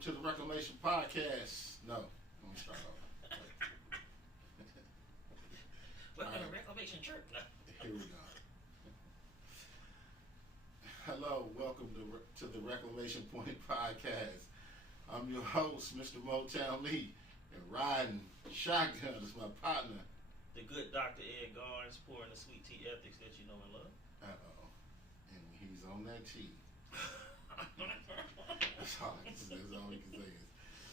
to the Reclamation Podcast. No, let me start over. Welcome to Reclamation Church. Here we go. Hello, welcome to the Reclamation Point Podcast. I'm your host, Mr. Moetown Lee, and riding shotgun is my partner. The good Dr. Ed Garnes pouring the sweet tea ethics that you know and love. Uh-oh. And he's on that tea. That's all we can say is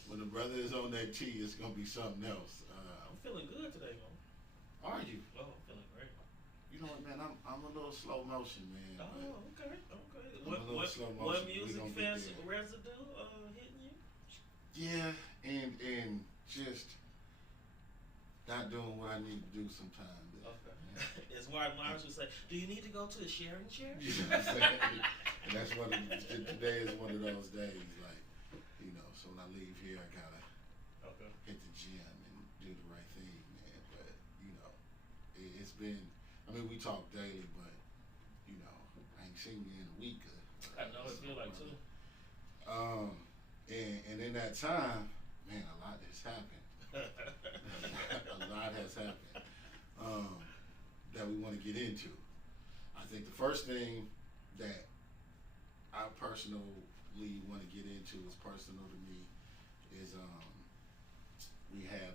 when the brother is on that tea, it's going to be something else. I'm feeling good today, man. Are you? Oh, I'm feeling great. You know what, man? I'm a little slow motion, man. Oh, okay. What music fest residue hitting you? Yeah, and just not doing what I need to do sometimes. Okay. As Martin Myers would say, do you need to go to the sharing chair? You know what I'm saying? And that's today is one of those days, like, you know, so when I leave here, I gotta hit the gym and do the right thing, man. But, you know, it's been, I mean, we talk daily, but, you know, I ain't seen you in a week. I know it feel like too. And in that time, man, a lot has happened. A lot has happened that we want to get into. I think the first thing that I personally want to get into is personal to me is we have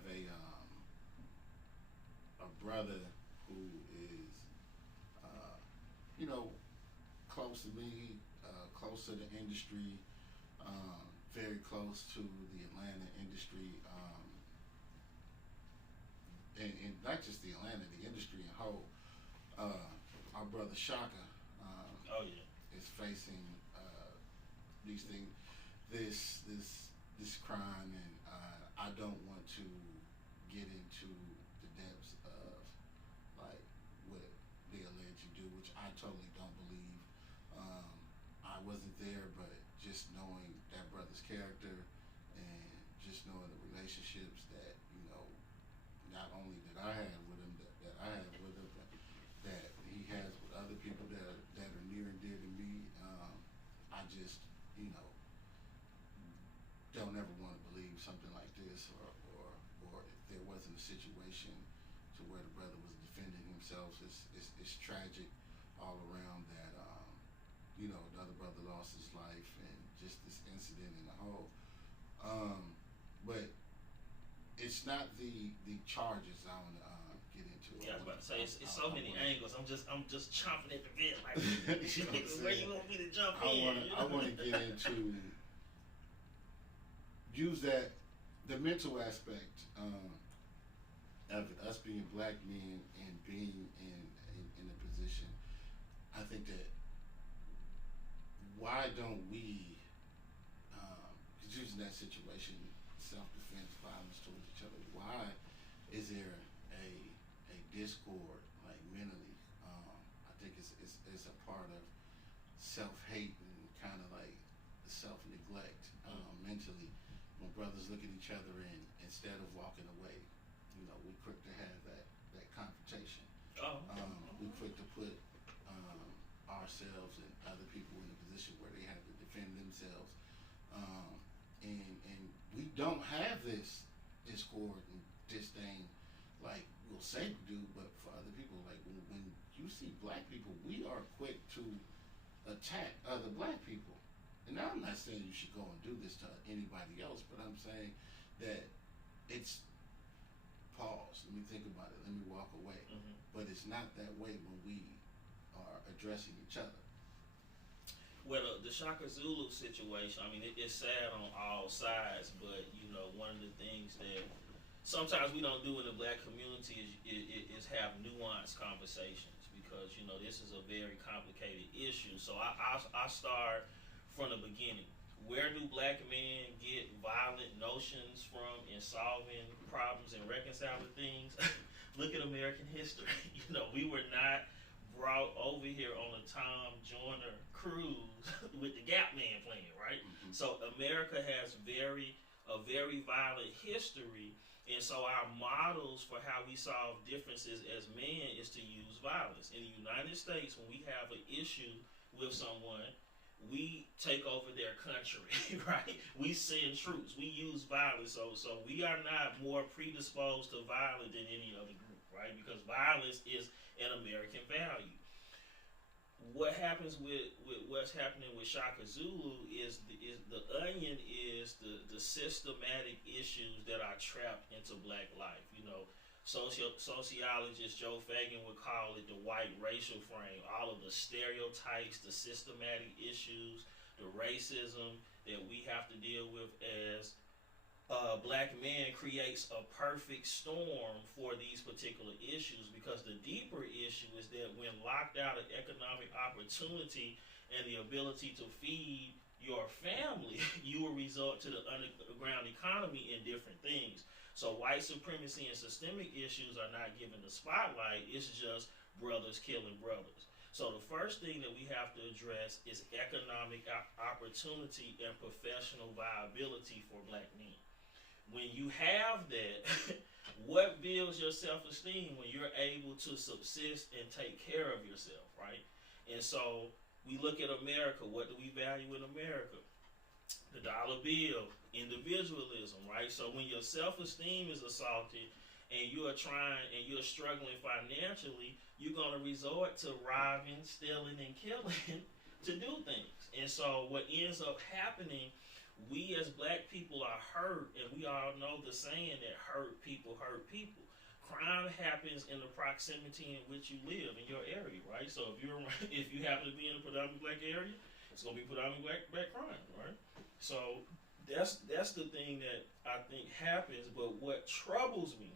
a brother who is you know, close to me, close to the industry, very close to the Atlanta industry, and not just the Atlanta, the industry in whole. Our brother Shaka is facing these things, this crime, and I don't want to get into the depths of like what they allegedly do, which I totally don't believe. I wasn't there, but just knowing that brother's character and just knowing the relationships that, you know, not only that I have with him, that I have with him, that he has with other people that are near and dear to me, I just, you know, don't ever want to believe something like this, or if there wasn't a situation to where the brother was defending himself. It's tragic all around that, you know, another brother lost his life, and just this incident in the whole. But it's not the charges I want to get into. Yeah, I was about to say it's so many angles. I'm just chomping at the bit, like where you want me to jump in? I want to get into use the mental aspect of us being black men and being in a position. I think that why don't we, using that situation, self-defense, violence towards each other, why is there a discord, like mentally? I think it's a part of self-hate and kind of like self-neglect mentally. When brothers look at each other and instead of walking away, you know, we're quick to have that confrontation. We're quick to put ourselves and other people in a position where they have to defend themselves. And we don't have this discord and disdain like we'll say we do, but for other people, like when you see black people, we are quick to attack other black people. And now I'm not saying you should go and do this to anybody else, but I'm saying that it's pause. Let me think about it. Let me walk away. Mm-hmm. But it's not that way when we are addressing each other. Well, the Shaka Zulu situation, I mean, it's sad on all sides, but, you know, one of the things that sometimes we don't do in the black community is have nuanced conversations, because, you know, this is a very complicated issue. So I start from the beginning. Where do black men get violent notions from in solving problems and reconciling things? Look at American history. You know, we were not brought over here on a Tom Joyner cruise with the Gap Man playing, right? Mm-hmm. So America has a very violent history, and so our models for how we solve differences as men is to use violence. In the United States, when we have an issue with someone, we take over their country, right? We send troops. We use violence. So we are not more predisposed to violence than any other group, right? Because violence is an American value. What happens with what's happening with Shaka Zulu is the onion is the systematic issues that are trapped into black life. You know, sociologist Joe Fagan would call it the white racial frame. All of the stereotypes, the systematic issues, the racism that we have to deal with as black man creates a perfect storm for these particular issues, because the deeper issue is that when locked out of economic opportunity and the ability to feed your family, you will resort to the underground economy in different things. So white supremacy and systemic issues are not given the spotlight. It's just brothers killing brothers. So the first thing that we have to address is economic opportunity and professional viability for black men. When you have that, what builds your self-esteem when you're able to subsist and take care of yourself, right? And so we look at America. What do we value in America? The dollar bill, individualism, right? So when your self-esteem is assaulted and you are trying and you're struggling financially, you're going to resort to robbing, stealing, and killing to do things. And so what ends up happening, we as black people are hurt, and we all know the saying that hurt people hurt people. Crime happens in the proximity in which you live in your area, right? So if you happen to be in a predominantly black area, it's gonna be predominantly black crime, right? So that's the thing that I think happens. But what troubles me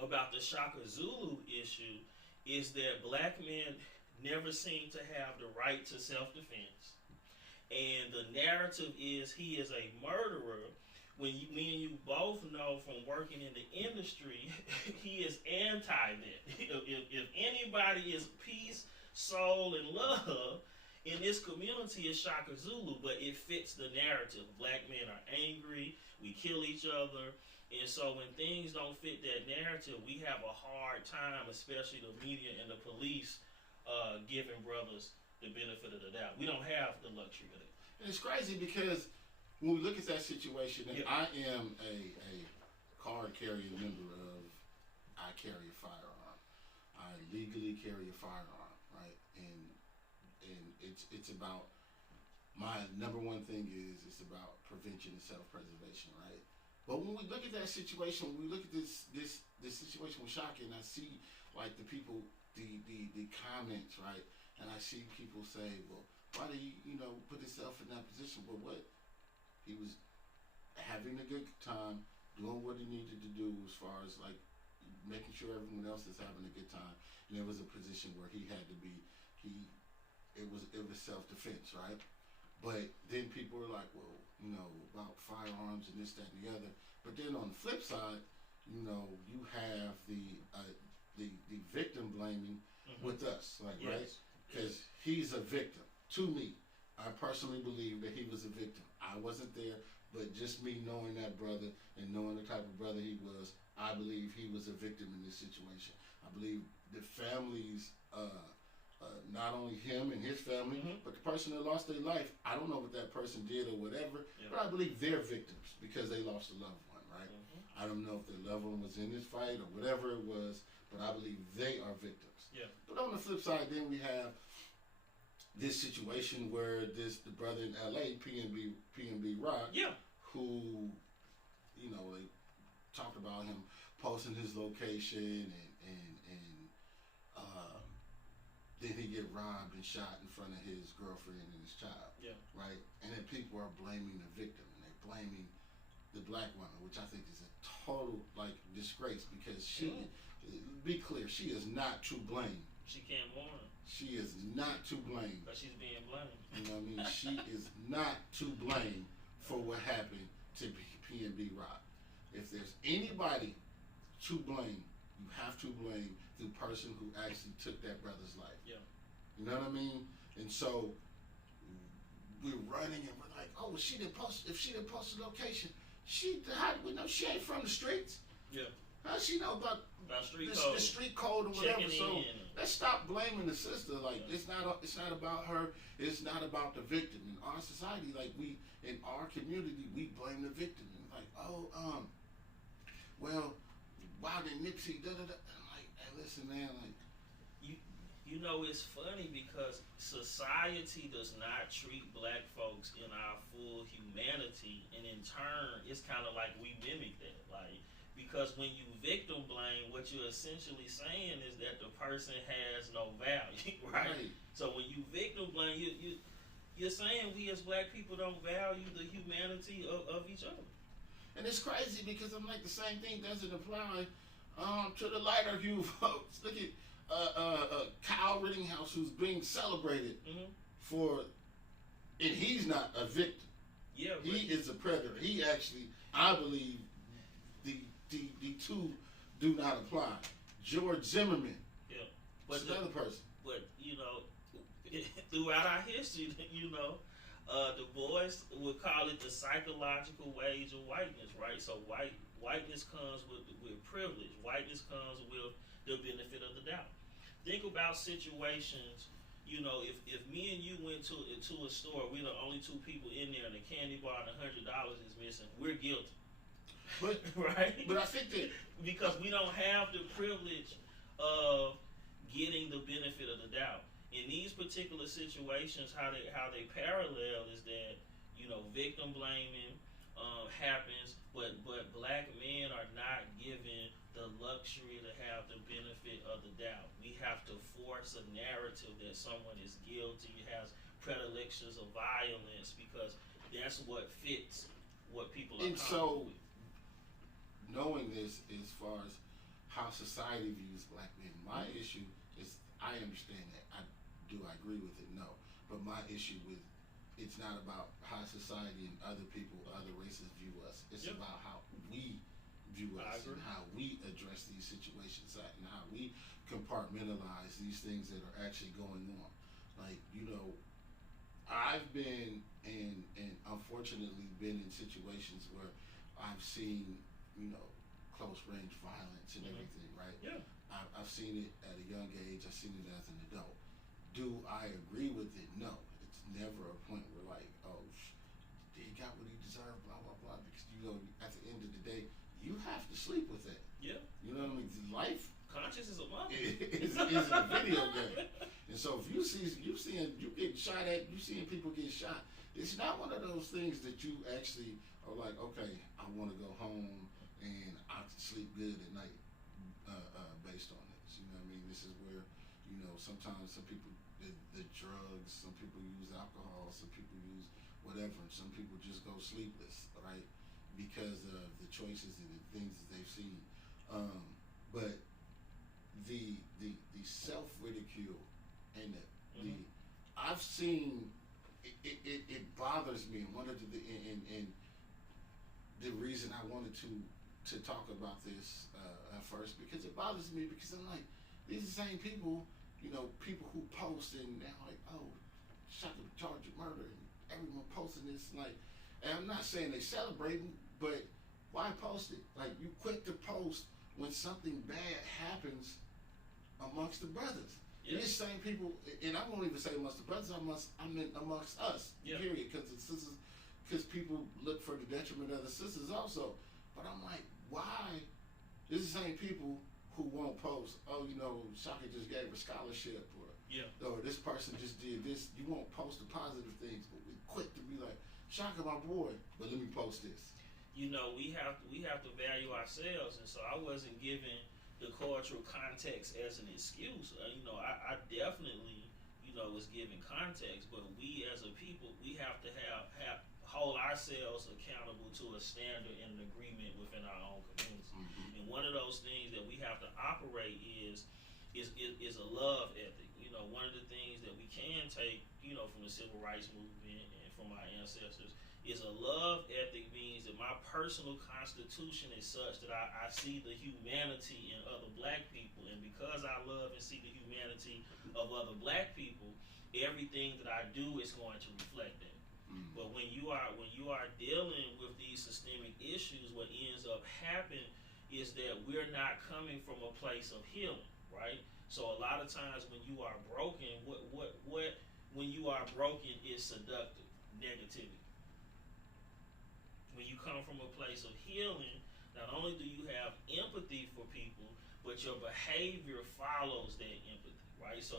about the Shaka Zulu issue is that black men never seem to have the right to self-defense. And the narrative is he is a murderer, when me and you both know from working in the industry, he is anti that. If anybody is peace, soul, and love in this community, it's Shaka Zulu, but it fits the narrative. Black men are angry, we kill each other, and so when things don't fit that narrative, we have a hard time, especially the media and the police, giving brothers the benefit of the doubt. We don't have the luxury of that. And it's crazy because when we look at that situation, and I am a card carrying member of, I carry a firearm. I legally carry a firearm, right? And it's about, my number one thing is it's about prevention and self-preservation, right? But when we look at that situation, when we look at this situation with Shaka, and I see like the people, the comments, right? And I see people say, well, why do you put yourself in that position? But what? He was having a good time, doing what he needed to do as far as like making sure everyone else is having a good time. And there was a position where he had to be, it was self-defense, right? But then people were like, well, about firearms and this, that, and the other. But then on the flip side, you have the victim blaming with us, like, yes. Right? Because he's a victim. To me, I personally believe that he was a victim. I wasn't there, but just me knowing that brother and knowing the type of brother he was, I believe he was a victim in this situation. I believe the families, not only him and his family, but the person that lost their life, I don't know what that person did or whatever, but I believe they're victims because they lost a loved one, right? I don't know if their loved one was in this fight or whatever it was, but I believe they are victims. Yeah. But on the flip side, then we have this situation where the brother in LA, PNB Rock, who, they talked about him posting his location and then he get robbed and shot in front of his girlfriend and his child. Yeah. Right? And then people are blaming the victim and they're blaming the black woman, which I think is a total disgrace because be clear, she is not to blame. She can't mourn. She is not to blame. But she's being blamed. You know what I mean? She is not to blame for what happened to PNB Rock. If there's anybody to blame, you have to blame the person who actually took that brother's life. Yeah. You know what I mean? And so we're running and we're like, oh, well, if she didn't post the location, how do we know she ain't from the streets? Yeah. How she know about street the code? The street code or whatever. So In. let's stop blaming the sister. Like it's not about her. It's not about the victim. In our society, like in our community, we blame the victim. And like, well, why did Nipsey da da da? I'm like, hey, listen, man, like. You know, it's funny because society does not treat black folks in our full humanity, and in turn, it's kind of like we mimic that. Like, because when you victim blame, what you're essentially saying is that the person has no value, right? So when you victim blame, you're saying we as black people don't value the humanity of each other. And it's crazy because I'm like, the same thing doesn't apply to the lighter hue folks. Look at Kyle Rittenhouse, who's being celebrated for, and he's not a victim. Yeah, he is a predator. He actually, I believe, the two do not apply. George Zimmerman, but another person. But throughout our history, the boys would call it the psychological wage of whiteness, right? So whiteness comes with privilege. Whiteness comes with the benefit of the doubt. Think about situations, if me and you went to a store, we're the only two people in there, and the candy bar and $100 is missing, we're guilty. But right? But I think that because we don't have the privilege of getting the benefit of the doubt. In these particular situations, how they parallel is that victim blaming happens, but black men are not given the luxury to have the benefit of the doubt. We have to force a narrative that someone is guilty, has predilections of violence, because that's what fits what people are comfortable with. Knowing this as far as how society views black men, my issue is, I understand that. I agree with it? No. But my issue with, it's not about how society and other people, other races view us. It's about how we view us and how we address these situations and how we compartmentalize these things that are actually going on. Like, I've been and unfortunately been in situations where I've seen, close range violence and everything, right? Yeah. I've seen it at a young age. I've seen it as an adult. Do I agree with it? No. It's never a point where like, oh, he got what he deserved, blah, blah, blah. Because, at the end of the day, you have to sleep with that. Yeah. You know what I mean? Life. Conscience is a monster. Is a video game. And so if you getting shot at, you seeing people get shot, it's not one of those things that you actually are like, okay, I want to go home and I can sleep good at night based on this. You know what I mean? This is where, sometimes some people, the drugs, some people use alcohol, some people use whatever, and some people just go sleepless, right? Because of the choices and the things that they've seen. But the self-ridicule and I've seen it bothers me, and one of the reason I wanted to talk about this at first, because it bothers me, because I'm like, these are the same people, people who post and they're like, oh, shot to charge of murder, and everyone posting this, like, and I'm not saying they celebrating, but why post it? Like, you quick to post when something bad happens amongst the brothers. Yeah. These same people, and I won't even say amongst the brothers, I mean amongst us, period, because people look for the detriment of the sisters also. But I'm like, why? These are the same people who won't post, oh, Shaka just gave a scholarship, or this person just did this. You won't post the positive things, but we're quick to be like, Shaka, my boy, but let me post this. We have to value ourselves, and so I wasn't given the cultural context as an excuse. I definitely, was given context, but we as a people, we have to hold ourselves accountable to a standard and an agreement within our own community. Mm-hmm. And one of those things that we have to operate is a love ethic. One of the things that we can take, from the civil rights movement and from our ancestors, is a love ethic means that my personal constitution is such that I see the humanity in other black people, and because I love and see the humanity of other black people, everything that I do is going to reflect that. Mm-hmm. But when you are dealing with these systemic issues, what ends up happening is that we're not coming from a place of healing, right? So a lot of times when you are broken, when you are broken is seductive, negativity. When you come from a place of healing, not only do you have empathy for people, but your behavior follows that empathy, right? So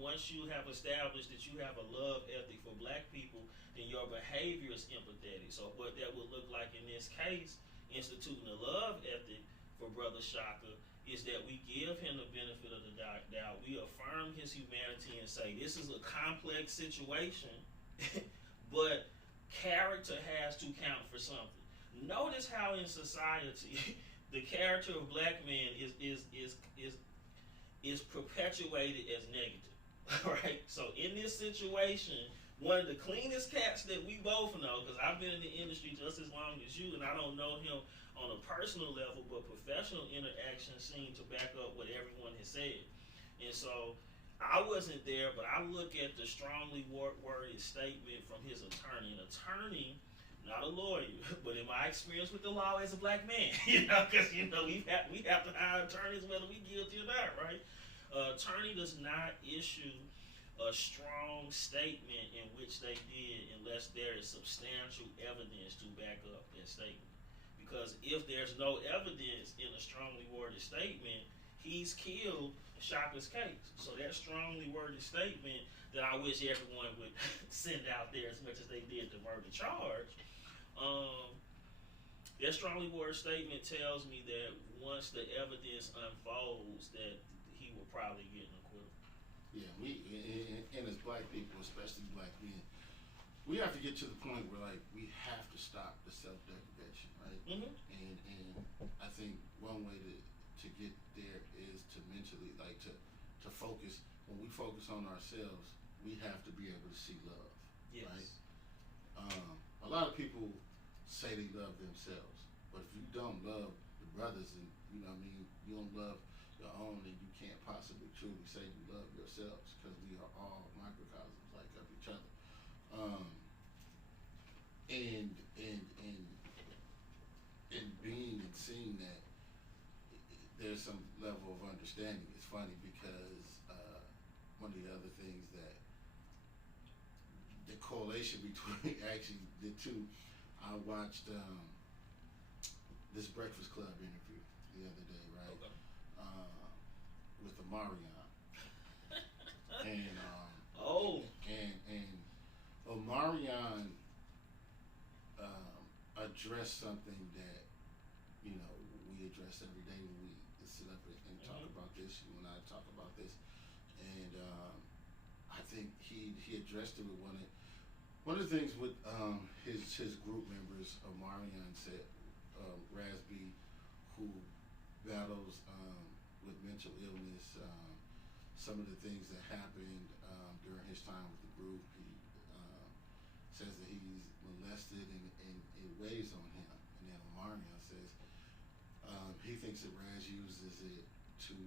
once you have established that you have a love ethic for black people, then your behavior is empathetic. So what that would look like in this case, instituting a love ethic for Brother Shaka, is that we give him the benefit of the doubt. We affirm his humanity and say this is a complex situation, but character has to count for something. Notice how in society the character of black men is perpetuated as negative, right? So in this situation, one of the cleanest cats that we both know, because I've been in the industry just as long as you, and I don't know him on a personal level, but professional interactions seem to back up what everyone has said. And so I wasn't there, but I look at the strongly worded statement from his attorney. An attorney, not a lawyer, but in my experience with the law as a black man, because we have to hire attorneys whether we guilty or not, right? Attorney does not issue a strong statement in which they did unless there is substantial evidence to back up that statement. Because if there's no evidence in a strongly worded statement, he's killed Shaka's case. So that strongly worded statement that I wish everyone would send out there as much as they did the murder charge, that strongly worded statement tells me that once the evidence unfolds, that he will probably get an acquittal. Yeah, and as black people, especially black men, we have to get to the point where we have to stop the self-degradation, right? Mm-hmm. And I think one way to get there is to mentally to focus. When we focus on ourselves, we have to be able to see love. Yes. Right? A lot of people say they love themselves, but if you don't love the brothers and you don't love your own, then you can't possibly truly say you love yourselves, because we are all microcosms of each other. And being and seeing that there's some level of understanding. It's funny because one of the other things that the correlation between actually the two, I watched this Breakfast Club interview the other day, right? Okay. With Omarion. And Omarion addressed something that we address every day when we sit up and talk about this. You and I talk about this, and I think he addressed it with one of the things with his group members. Omarion said Rasby, who battles with mental illness, some of the things that happened during his time with the group, he says that he's molested and it weighs on him. And then Omarion says he thinks that Raz uses it to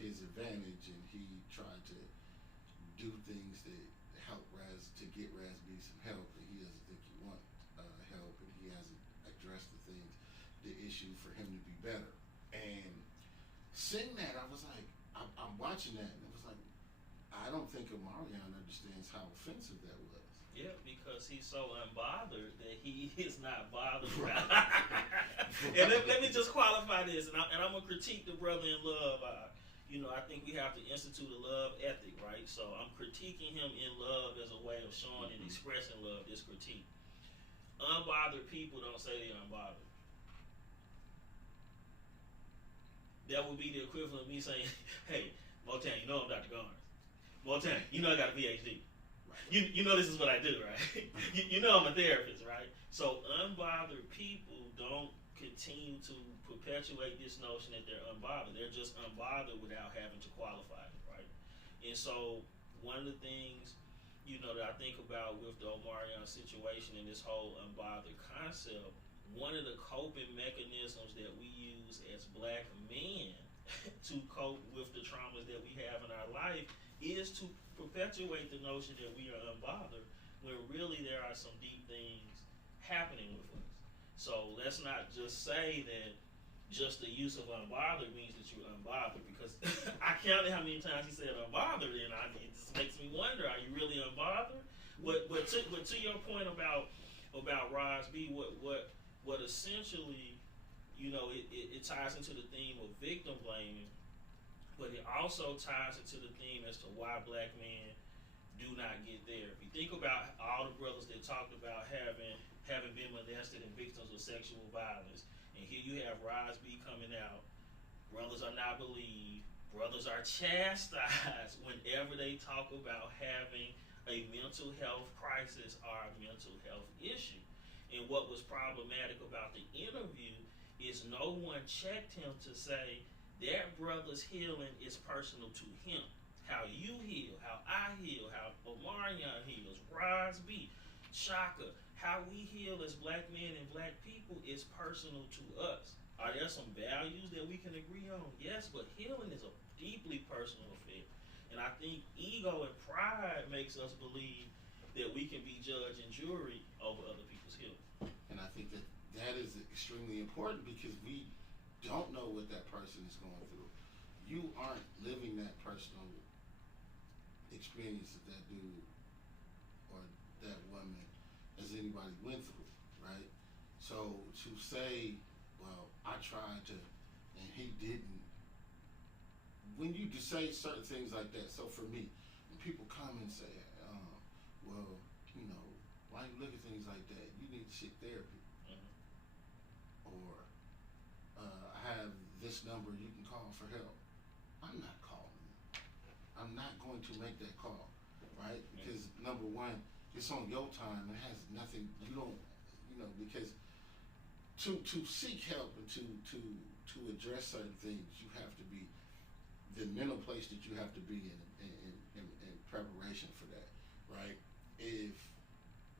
his advantage, and he tried to do things that help Raz, to get Razby some help, and he doesn't think he wants help, and he hasn't addressed the issue for him to be better. And seeing that, I was like, I'm watching that, and it was like, I don't think Omarion understands how offensive that was. Yeah, because he's so unbothered that he is not bothered. Right. And let me just qualify this, and I'm gonna critique the brother in love. I think we have to institute a love ethic, right? So I'm critiquing him in love as a way of showing and expressing love. This critique. Unbothered people don't say they're unbothered. That would be the equivalent of me saying, "Hey, Moetown, I'm Dr. Garnes. Moetown, I got a PhD. You know this is what I do, right? you know I'm a therapist, right?" So unbothered people don't continue to perpetuate this notion that they're unbothered. They're just unbothered without having to qualify it, right? And so one of the things, that I think about with the Omarion situation and this whole unbothered concept, one of the coping mechanisms that we use as black men to cope with the traumas that we have in our life is to perpetuate the notion that we are unbothered, when really there are some deep things happening with us. So let's not just say that just the use of unbothered means that you're unbothered, because I counted how many times he said unbothered, and it just makes me wonder: are you really unbothered? But to your point about Roz B, what essentially, it ties into the theme of victim blaming, but it also ties into the theme as to why black men do not get there. If you think about all the brothers that talked about having been molested and victims of sexual violence, and here you have Roz B coming out, brothers are not believed, brothers are chastised whenever they talk about having a mental health crisis or a mental health issue. And what was problematic about the interview is no one checked him to say that brother's healing is personal to him. How you heal, how I heal, how Omarion heals, Roz B, Shaka, how we heal as black men and black people is personal to us. Are there some values that we can agree on? Yes, but healing is a deeply personal affair. And I think ego and pride makes us believe that we can be judge and jury over other people's healing. And I think that is extremely important, because we don't know what that person is going through. You aren't living that personal experience that dude or that woman as anybody went through, right? So to say, well, I tried to and he didn't, when you just say certain things like that, so for me, when people come and say, well, why you look at things like that? You need to seek therapy. Or I have this number you can call for help. I'm not calling. I'm not going to make that call, right? Because number one, it's on your time. It has nothing. You don't, because to seek help and to address certain things, you have to be the mental place that you have to be in preparation for that, right? If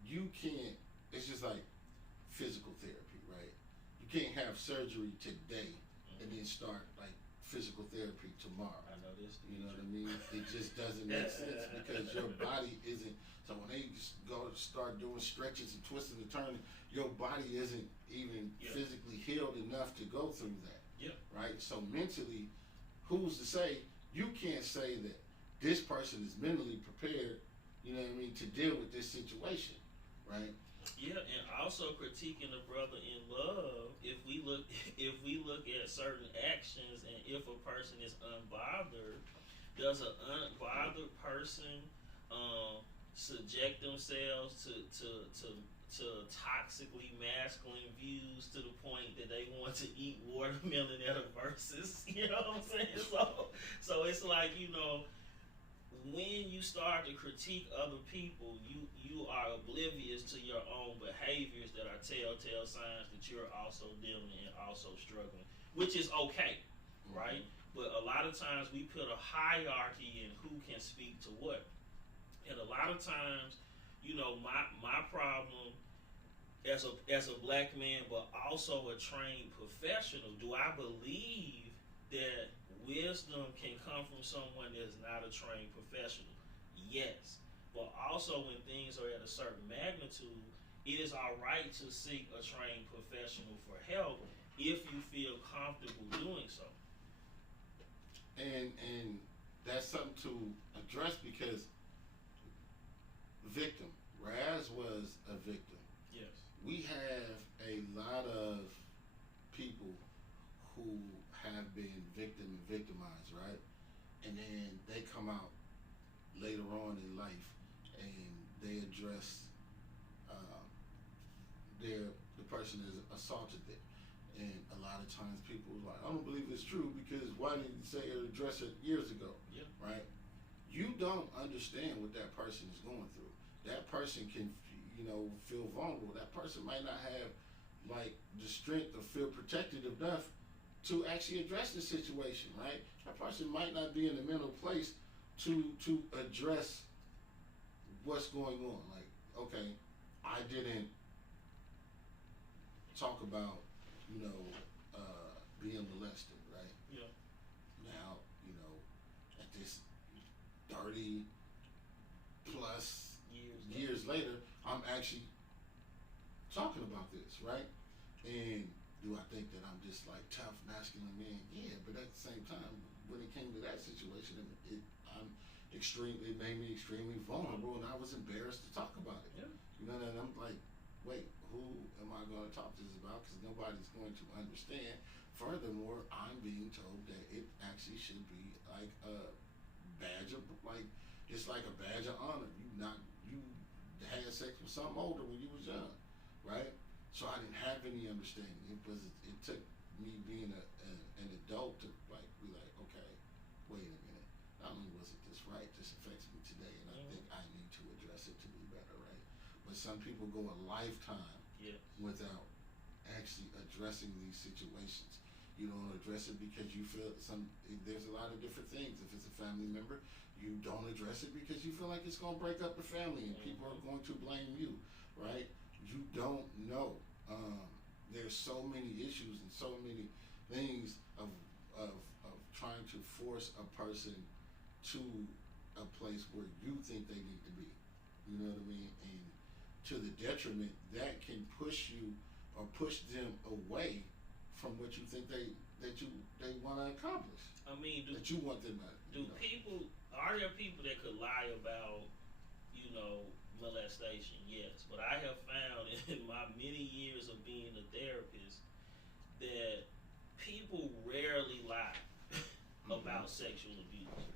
you can't, it's just like physical therapy, right? You can't have surgery today and then start like physical therapy tomorrow. I know this. You know what I mean? It just doesn't make sense, because your body isn't. So when they just go to start doing stretches and twisting and turning, your body isn't even physically healed enough to go through that. Yeah. Right? So mentally, who's to say? You can't say that this person is mentally prepared, to deal with this situation, right? Yeah, and also critiquing the brother in love. If we look at certain actions, and if a person is unbothered, does an unbothered person subject themselves to toxically masculine views to the point that they want to eat watermelon at a versus? You know what I'm saying? So it's like, when you start to critique other people, you are oblivious to your own behaviors that are telltale signs that you're also dealing and also struggling, which is okay, right? But a lot of times we put a hierarchy in who can speak to what. And a lot of times, my problem as a black man, but also a trained professional, do I believe that wisdom can come from someone that is not a trained professional? Yes. But also when things are at a certain magnitude, it is all right to seek a trained professional for help if you feel comfortable doing so. And that's something to address, because victim, Raz was a victim. Yes. We have a lot of people who have been victim and victimized, right? And then they come out later on in life and they address the person that assaulted them. And a lot of times people are like, I don't believe it's true, because why didn't you say or address it years ago? Yeah. Right? You don't understand what that person is going through. That person can, feel vulnerable. That person might not have like the strength or feel protected enough to actually address the situation, right? That person might not be in the mental place to address what's going on. Like, okay, I didn't talk about, being molested, right? Yeah. Now, at this 30 plus years later, I'm actually talking about this, right? And do I think that I'm just like tough, masculine man? Yeah, but at the same time, when it came to that situation, it made me extremely vulnerable, and I was embarrassed to talk about it. Yeah. You know, and I'm like, wait, who am I going to talk to this about? Because nobody's going to understand. Furthermore, I'm being told that it actually should be like a badge of, like, it's like a badge of honor. You had sex with some older when you was young, right? So I didn't have any understanding. It took me being an adult to like be like, okay, wait a minute. Not only was it this right, this affects me today, and I think I need to address it to be better, right? But some people go a lifetime without actually addressing these situations. You don't address it because you feel there's a lot of different things. If it's a family member, you don't address it because you feel like it's going to break up the family and people are going to blame you, right? You don't know. There's so many issues and so many things of trying to force a person to a place where you think they need to be. You know what I mean? And to the detriment, that can push you or push them away from what you think they want to accomplish. I mean, that you want them to. Are there people that could lie about, molestation? Yes, but I have found in my many years of being a therapist that people rarely lie about sexual abuse.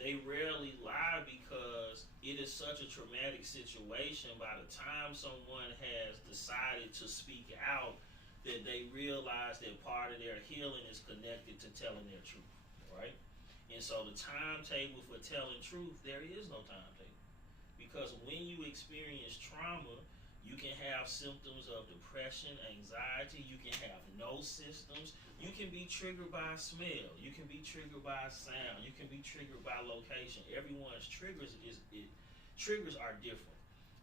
They rarely lie because it is such a traumatic situation. By the time someone has decided to speak out, that they realize that part of their healing is connected to telling their truth, right? And so the timetable for telling truth, there is no timetable. Because when you experience trauma, you can have symptoms of depression, anxiety, you can have no systems, you can be triggered by smell, you can be triggered by sound, you can be triggered by location. Everyone's triggers are different.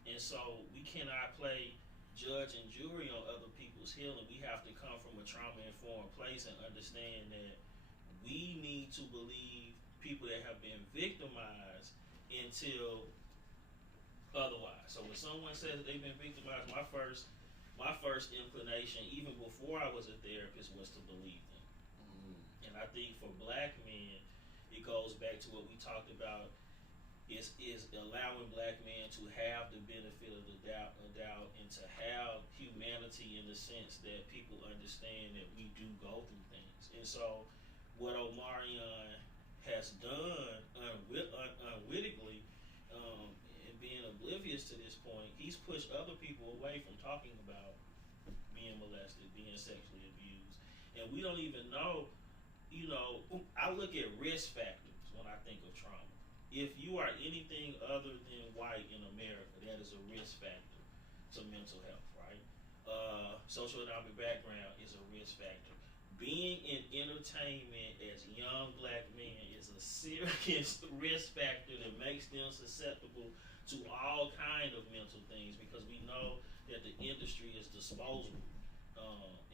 And so we cannot play judge and jury on other people's healing. We have to come from a trauma-informed place and understand that we need to believe people that have been victimized until otherwise. So when someone says that they've been victimized, my first inclination, even before I was a therapist, was to believe them. And I think for black men, it goes back to what we talked about, is allowing black men to have the benefit of the doubt and to have humanity in the sense that people understand that we do go through things. And so what Omarion has done unwittingly, and being oblivious to this point, he's pushed other people away from talking about being molested, being sexually abused. And we don't even know, I look at risk factors when I think of trauma. If you are anything other than white in America, that is a risk factor to mental health, right? Socioeconomic background is a risk factor. Being in entertainment as young black men is a serious risk factor that makes them susceptible to all kind of mental things, because we know that the industry is disposable.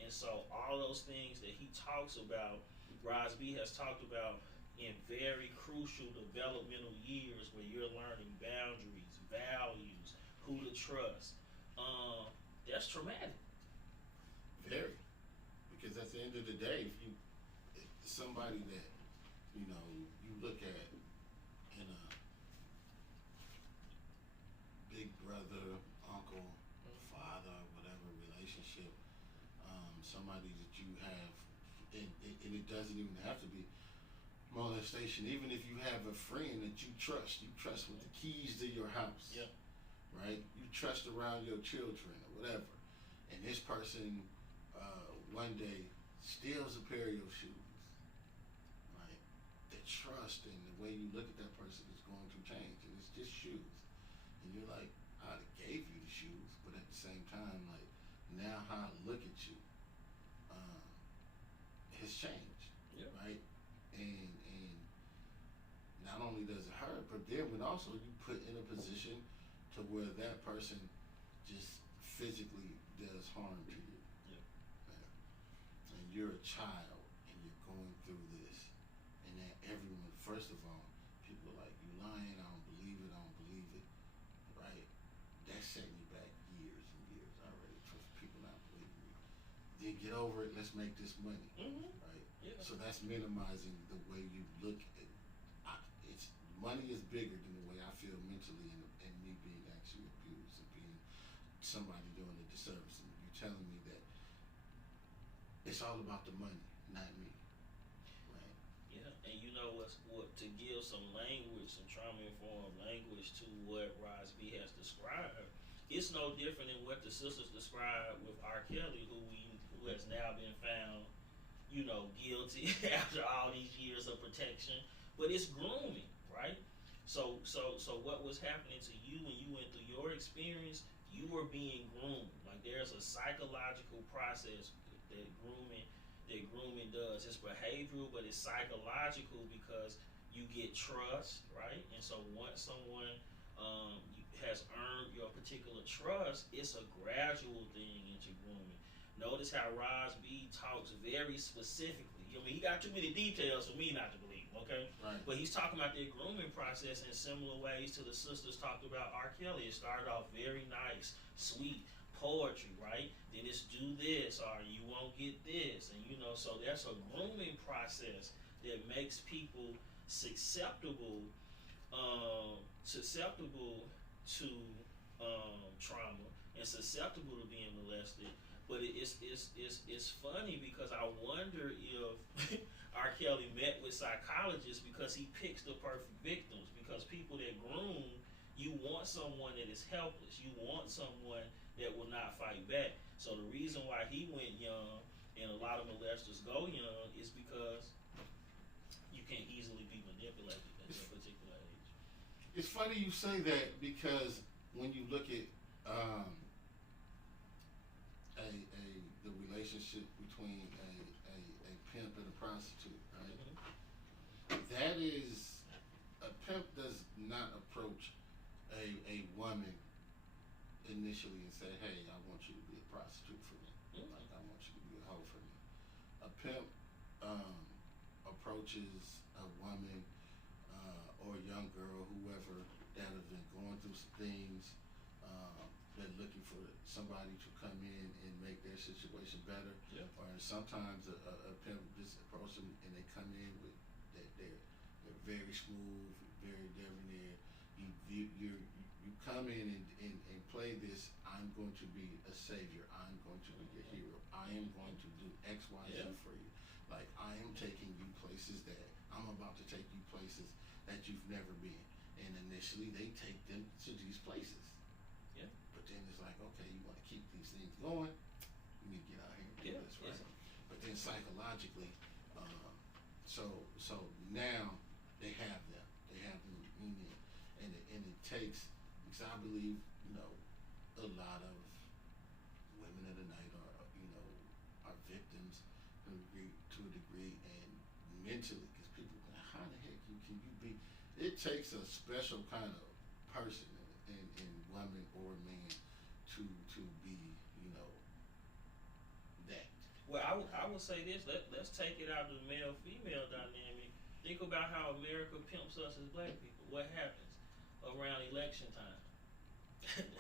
And so all those things that he talks about, Rosby has talked about in very crucial developmental years where you're learning boundaries, values, who to trust. That's traumatic. Very. Because at the end of the day, if somebody that, you look at in a big brother, uncle, father, whatever relationship, somebody that you have, and it doesn't even have to be molestation. Even if you have a friend that you trust with the keys to your house, right? You trust around your children or whatever, and this person one day steals a pair of your shoes, right? The trust and the way you look at that person is going to change, and it's just shoes, and you're like, I gave you the shoes, but at the same time, like, now how I look at you has changed, right? And not only does it hurt, but then when also you put in a position to where that person just physically does harm to you. And you're a child and you're going through this, and that everyone, first of all, people are like, you lying, I don't believe it, right? That set me back years and years already for people not believing me. Then get over it. Let's make this money, Mm-hmm. right? Yeah. So that's minimizing the way you look at. It's money is bigger than the way I feel mentally, and me being actually abused and being somebody doing a disservice. And you telling me that it's all about the money, not me, right? Yeah, and you know what? To give some language, some trauma-informed language to what Roz B has described, it's no different than what the sisters described with R. Kelly, who has now been found, guilty after all these years of protection. But it's grooming, right? So what was happening to you when you went through your experience? You were being groomed. Like there's a psychological process that grooming does. It's behavioral, but it's psychological because you get trust, right? And so once someone has earned your particular trust, it's a gradual thing into grooming. Notice how Roz B talks very specifically. I mean, he got too many details for me not to believe, okay? Right. But he's talking about the grooming process in similar ways to the sisters talked about R. Kelly. It started off very nice, sweet, poetry, right? Then it's do this or you won't get this. And, so there's a grooming process that makes people susceptible to trauma and susceptible to being molested. But it's funny because I wonder if R. Kelly met with psychologists because he picks the perfect victims. Because people that groom, you want someone that is helpless. You want someone that will not fight back. So the reason why he went young and a lot of molesters go young is because you can't easily be manipulated at that particular age. It's funny you say that because when you look at the relationship between a pimp and a prostitute, right? Mm-hmm. That is, a pimp does not approach a woman initially and say, hey, I want you to be a prostitute for me. Mm-hmm. Like, I want you to be a hoe for me. A pimp approaches a woman or a young girl, whoever, that have been going through some things, they're looking for somebody to come in and make their situation better. Yeah. Or sometimes a pimp just approaches them and they come in with they're very smooth, very debonair. You come in and play this. I'm going to be a savior. I'm going to be your hero. I am going to do X, Y, Z for you. Like I am taking you places that I'm about to take you places that you've never been. And initially they take them to these places. Yeah. But then it's like, okay, you want to keep these things going, you need to get out here and do this, right? Yes. But then psychologically, so now they have them in there, and it takes, because I believe, a lot of women of the night are victims to a degree, and mentally, because people go, how the heck can you be? It takes a special kind of person in woman or man to be, that. Well, I would say this. Let's take it out of the male-female dynamic. Think about how America pimps us as black people. What happens around election time?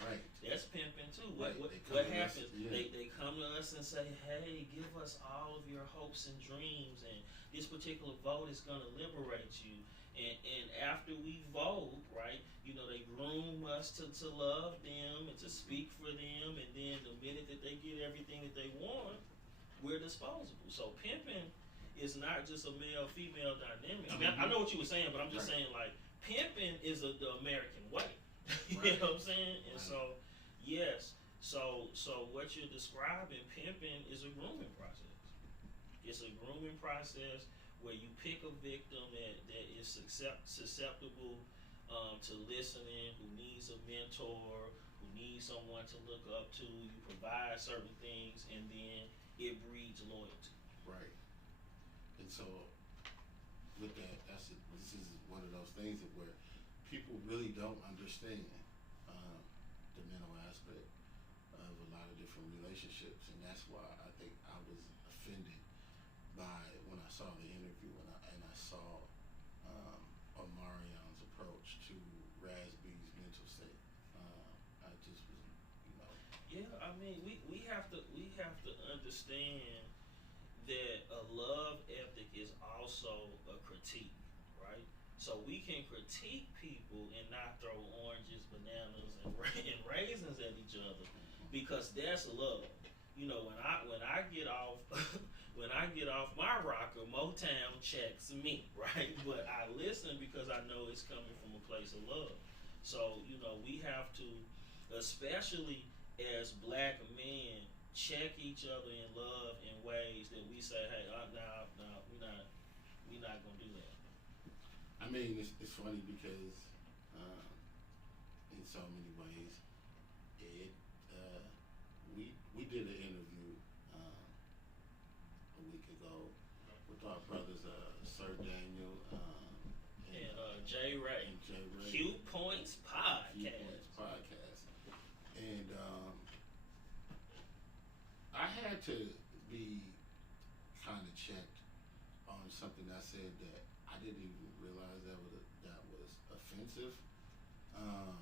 Right. That's pimping too. Right. What happens? Yeah. They come to us and say, hey, give us all of your hopes and dreams, and this particular vote is going to liberate you. And after we vote, right, they groom us to love them and to speak for them, and then the minute that they get everything that they want, we're disposable. So pimping is not just a male-female dynamic. I mean, I know what you were saying, but I'm just saying, like, pimping is the American way. You know what I'm saying? And so, yes. So what you're describing, pimping, is a grooming process. It's a grooming process where you pick a victim that is susceptible to listening, who needs a mentor, who needs someone to look up to. You provide certain things, and then it breeds loyalty. Right. And so, with that, this is one of those things that where people really don't understand the mental aspect of a lot of different relationships, and that's why I think I was offended by when I saw the interview and I saw Omarion's approach to Raz B's mental state. I just was, Yeah, I mean, we have to understand that a love ethic is also a critique, right? So we can critique people and not throw oranges, bananas, and, and raisins at each other because that's love. You know, when I get off when I get off my rocker, Moetown checks me, right? But I listen because I know it's coming from a place of love. So you know, we have to, especially as black men, check each other in love in ways that we say, hey, no, we're not gonna do that. I mean, it's funny because um, in so many ways, it we did an interview a week ago with our brothers, Sir Daniel And Jay Ray, and Jay Ray, Q Points Podcast. Q Points Podcast, and I had to be kind of checked on something I said that I didn't even realize that was offensive. Um,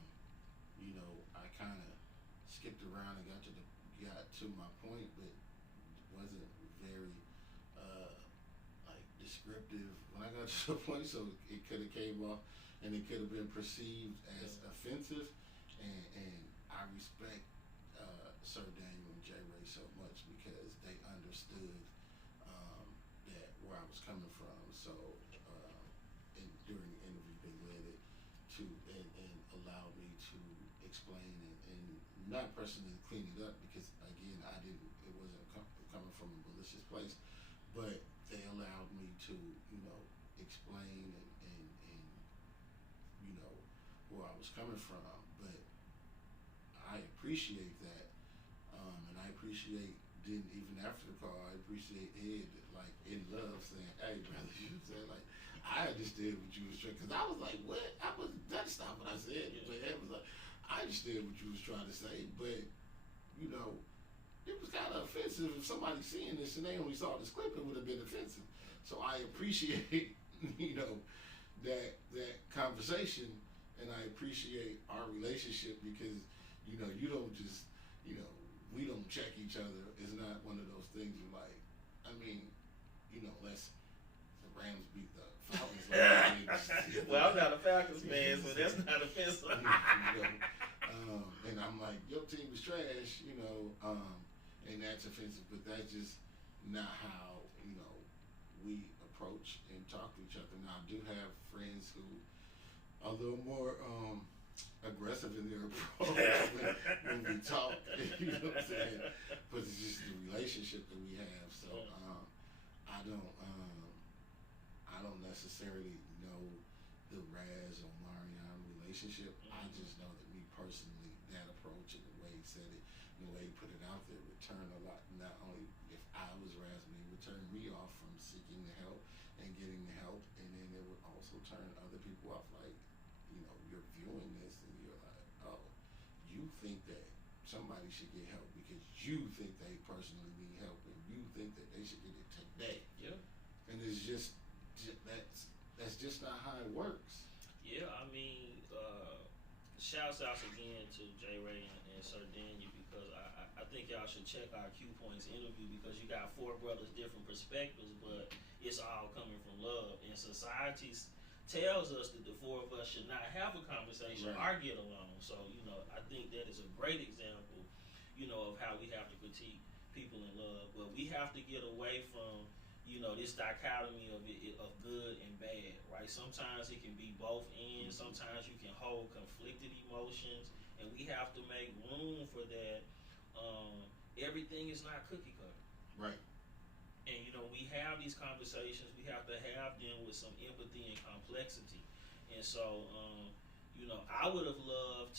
you know, I kind of skipped around and got to my point, but wasn't very like descriptive when I got to the point. So it could have came off, and it could have been perceived as offensive. And I respect Sir Daniel and Jay Ray so much because they understood that where I was coming from. So during the interview, they led it to and allowed me to explain and not personally clean it up because again, it wasn't coming from a malicious place, but they allowed me to explain and where I was coming from. But I appreciate that, and I appreciate didn't even after the call. I appreciate Ed like in love saying, "Hey, brother," you said like I understood what you was trying because I was like, "What?" That's not what I said. Yeah. But Ed was like, "I understood what you was trying to say, but it was kind of offensive if somebody seeing this and they only saw this clip. It would have been offensive." So I appreciate that conversation, and I appreciate our relationship because you don't just we don't check each other. It's not one of those things you're like, I mean, let's the Rams beat the Falcons. Well, I'm not a Falcons fan, so that's not offensive. And I'm like, your team is trash, and that's offensive, but that's just not how we approach and talk to each other. Now I do have friends who are a little more aggressive in their approach when we talk, you know what I'm saying? But it's just the relationship that we have. So I don't necessarily know the Raz or Marion relationship. I just know that me personally, that approach and the way he said it, and the way he put it out there, returned a lot. Not only if I was razzing, it would turn me off from seeking the help and getting the help, and then it would also turn other people off. Like, you're viewing this and you're like, oh, you think that somebody should get help because you think they personally need help and you think that they should get it today. Yeah. And it's just that's just not how it works. Yeah, I mean, shouts out again to J. Ray and Sir Daniel because I think y'all should check our Q Points interview because you got four brothers, different perspectives, but it's all coming from love. And society tells us that the four of us should not have a conversation or get along. So, I think that is a great example, of how we have to critique people in love. But we have to get away from this dichotomy of good and bad, right? Sometimes it can be both ends. Sometimes you can hold conflicted emotions, and we have to make room for that. Everything is not cookie cutter, right? And we have these conversations. We have to have them with some empathy and complexity. And so, I would have loved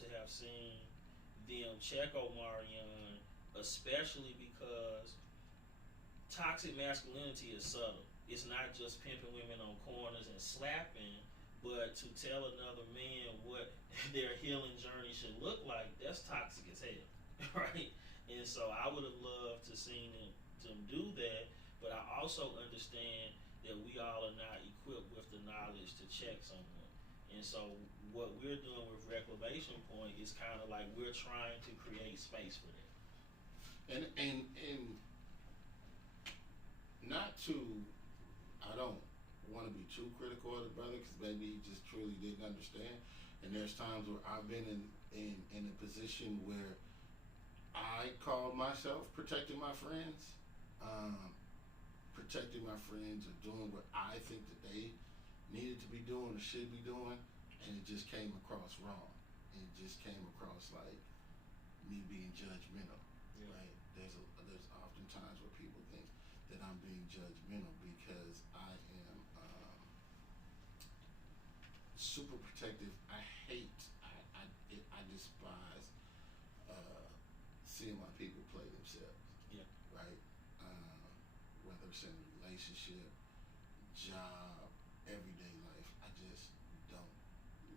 to have seen them check Omarion, especially because toxic masculinity is subtle. It's not just pimping women on corners and slapping, but to tell another man what their healing journey should look like, that's toxic as hell, right? And so I would have loved to seen them do that, but I also understand that we all are not equipped with the knowledge to check someone. And so what we're doing with Reclamation Point is kind of like we're trying to create space for that. And not to, I don't want to be too critical of the brother because maybe he just truly didn't understand. And there's times where I've been in a position where I called myself protecting my friends, or doing what I think that they needed to be doing or should be doing, and it just came across wrong. It just came across like me being judgmental. Yeah. Right? There's often times where people think that I'm being judgmental because I am super protective. I despise seeing my people play themselves. Yeah. Right? Whether it's in a relationship, job, everyday life, I just don't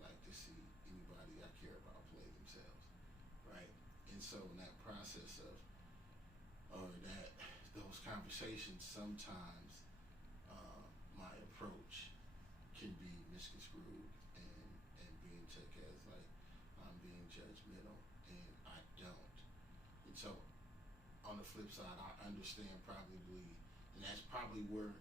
like to see anybody I care about play themselves. Right? And so in that process of those conversations, sometimes my approach can be misconstrued and being taken as like I'm being judgmental, and I don't. And so on the flip side, I understand probably, and that's probably where,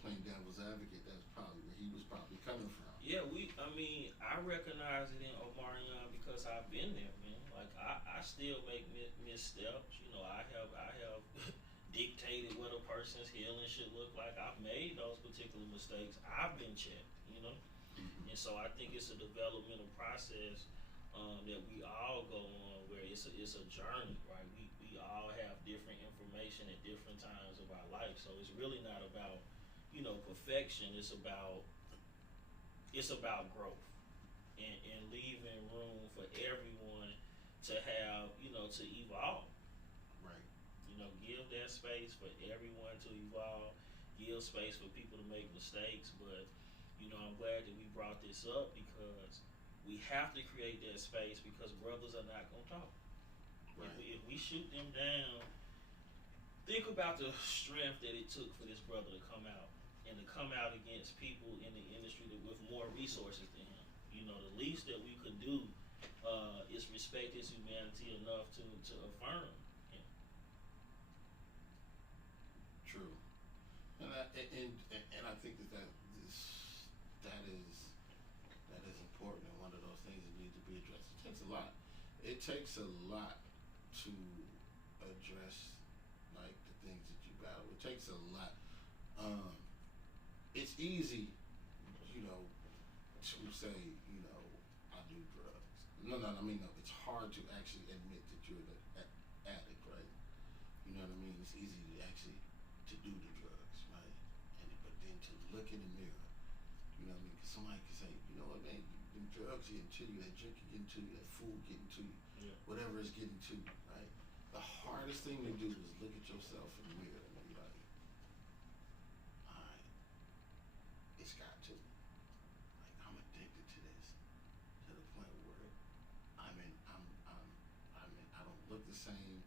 playing devil's advocate, that's probably where he was probably coming from. Yeah, I recognize it in Omarion because I've been there, man. Like I still make missteps. I have dictated what a person's healing should look like. I've made those particular mistakes. I've been checked, and so I think it's a developmental process that we all go on, where it's a journey, right? We all have different information at different times of our life, so it's really not about perfection. It's about growth and leaving room for everyone to have to evolve. Right. Give that space for everyone to evolve. Give space for people to make mistakes, but I'm glad that we brought this up because we have to create that space because brothers are not gonna talk. Right. If we shoot them down, think about the strength that it took for this brother to come out and to come out against people in the industry with more resources than him. The least that we could do is respect his humanity enough to affirm him. True. And I think that is important, and one of those things that need to be addressed. It takes a lot. It takes a lot to address like the things that you battle. It takes a lot. It's easy, to say, I do drugs. No. It's hard to actually admit that you're an addict, right? You know what I mean? It's easy to actually to do the drugs, right? But then to look in the mirror, you know what I mean? Because somebody can say, you know what, man, them drugs getting to you, that drink getting to you, that food getting to you, Yeah. whatever is getting to you, right? The hardest thing to do is look at yourself in the mirror and be like, all right, it's got to me. Like, I'm addicted to this to the point where I don't look the same.